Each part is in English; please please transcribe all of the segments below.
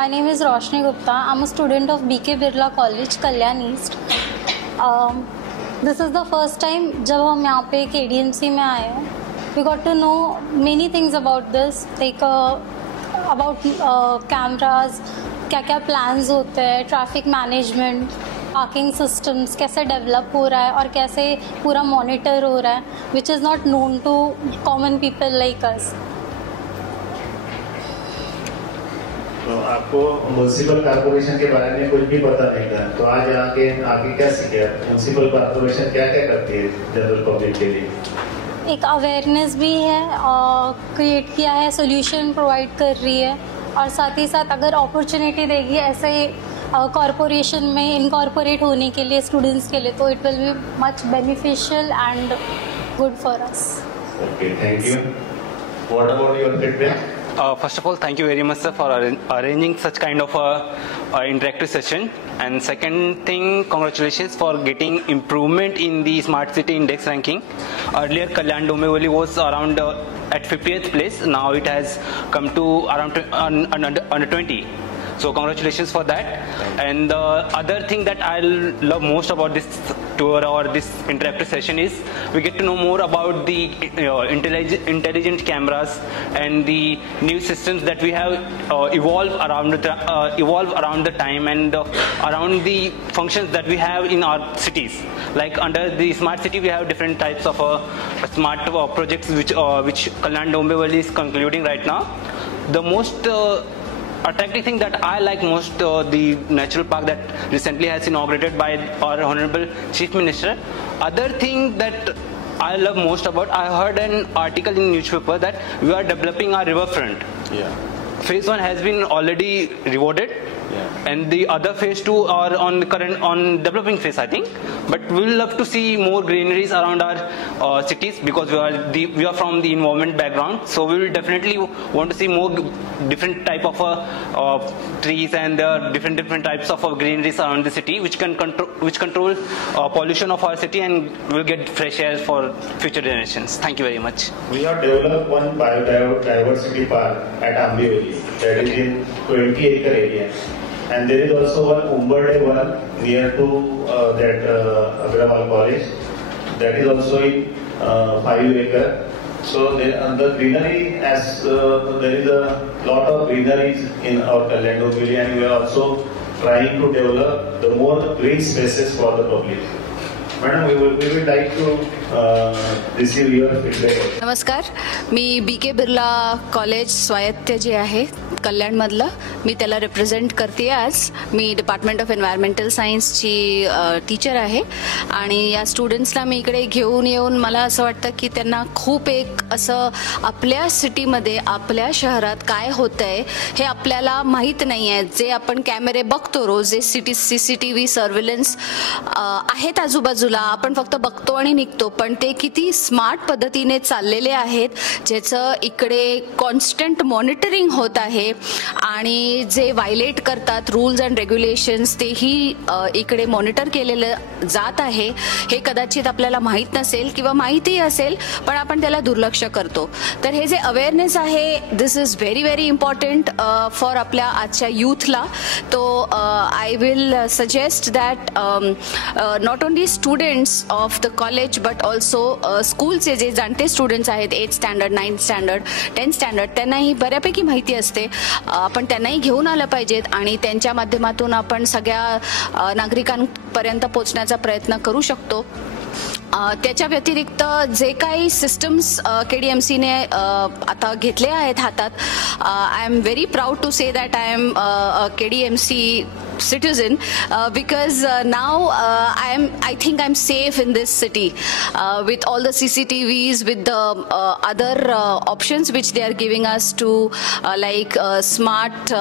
My name is Roshni Gupta. I'm a student of BK Birla College, Kalyan East. This is the first time जब हम यहाँ पे KDMC में आए हैं. We got to know many things about this, like about cameras, क्या-क्या plans होते हैं, traffic management, parking systems कैसे develop हो रहा है और कैसे पूरा monitor हो रहा है, which is not known to common people like us. तो आपको म्यूनसिपल कॉर्पोरेशन के बारे में कुछ भी पता नहीं था, तो आज आके क्या सीखे? म्यूनसिपल कॉर्पोरेशन क्या क्या करती है जनरल पब्लिक के लिए? एक अवेयरनेस भी है, क्रिएट किया है, सोल्यूशन प्रोवाइड कर रही है और साथ ही साथ अगर अपॉर्चुनिटी देगी ऐसे कॉर्पोरेशन में इनकॉर्पोरेट होने के लिए स्टूडेंट्स के लिए, तो it will be much beneficial and good for us. Okay, thank you. What about your feedback? First of all, thank you very much, sir, for arranging such kind of a interactive session. And second thing, congratulations for getting improvement in the Smart City Index ranking. Earlier, Kalyan Dombivli was around at 50th place. Now it has come to around under 20. So congratulations for that. And the other thing that I love most about this tour or this interactive session is we get to know more about the intelligent cameras and the new systems that we have evolved around the time and around the functions that we have in our cities. Like under the smart city, we have different types of smart projects which Kalyan Dombivli is concluding right now. The most attractive thing that I like most, the natural park that recently has inaugurated by our Honorable Chief Minister. Other thing that I love most about, I heard an article in newspaper that we are developing our riverfront. Yeah. Phase 1 has been already rewarded. Yeah. And the other phase 2 are on developing phase, I think. But we will love to see more greeneries around our cities because we are from the environment background. So we will definitely want to see more different type of trees and different types of greeneries around the city, which control pollution of our city and will get fresh air for future generations. Thank you very much. We have developed one biodiversity park at Ambivali that is in 20-acre area. And there is also one Umberde one near to that Agrawal College. That is also in 5-acre. So the greenery, as there is a lot of greeneries in our Kalyan Dombivli, and we are also trying to develop the more green spaces for the public. Madam, we would like to receive your feedback. नमस्कार, मी BK Birla college स्वायत्त जे आहे कल्याणमधलं, मी त्याला represent करते. आज मी department of environmental सायन्सची teacher आहे आणि या स्टुडंट्सला मी इकडे घेऊन येऊन मला असं वाटतं की त्यांना खूप एक असं आपल्या सिटीमध्ये आपल्या शहरात काय होतं आहे हे आपल्याला माहीत नाही आहे. जे आपण कॅमेरे बघतो रोज, जे CCTV सर्व्हिलन्स आहेत आजूबाजूला, आपण फक्त बघतो आणि निघतो, पण ते किती स्मार्ट पद्धतीने चाललेले आहेत, ज्याचं इकडे कॉन्स्टंट मॉनिटरिंग होत आहे आणि जे व्हायलेट करतात रूल्स अँड रेग्युलेशन्स तेही इकडे मॉनिटर केलेलं जात आहे. हे कदाचित आपल्याला माहीत नसेल किंवा माहिती असेल पण आपण त्याला दुर्लक्ष करतो. तर हे जे अवेअरनेस आहे, this is very very important for आपल्या आजच्या यूथला. तो I will suggest that not only students of the college but also स्कूलचे जे जाणते स्टुडंट्स आहेत, 8th standard, 9th standard, 10th standard, त्यांनाही बऱ्यापैकी माहिती असते. आपण त्यांनाही घेऊन आलं पाहिजेत आणि त्यांच्या माध्यमातून आपण सगळ्या नागरिकांपर्यंत पोहोचण्याचा प्रयत्न करू शकतो. त्याच्या व्यतिरिक्त जे काही सिस्टम्स KDMCने आता घेतले आहेत हातात, I am very proud to say that I am KDMC citizen because now I think I'm safe in this city with all the CCTVs, with the other options which they are giving us to like smart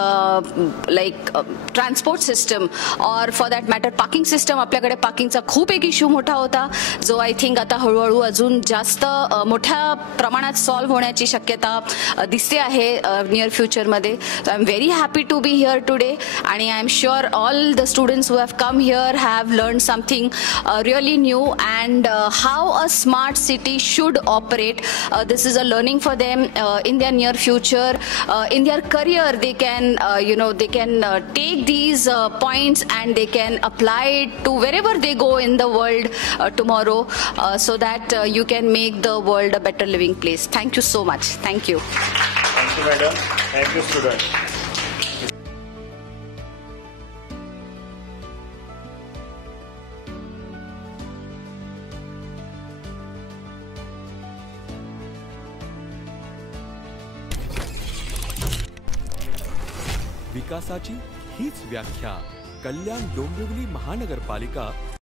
like transport system or for that matter parking system. आपल्याकडे पार्किंगचा खूप एक issue मोठा होता जो I think आता हळूहळू अजून जास्त मोठ्या प्रमाणात सॉल्व्ह होण्याची शक्यता दिसते आहे नियर फ्युचरमध्ये. So I am very happy to be here today आणि I am sure all the students who have come here have learned something really new, and how a smart city should operate. This is a learning for them in their near future. In their career, they can take these points and they can apply it to wherever they go in the world tomorrow, so that you can make the world a better living place. Thank you so much. Thank you. Thank you, madam. Thank you, students. विकासाची हीच व्याख्या कल्याण डोंबिवली महानगरपालिका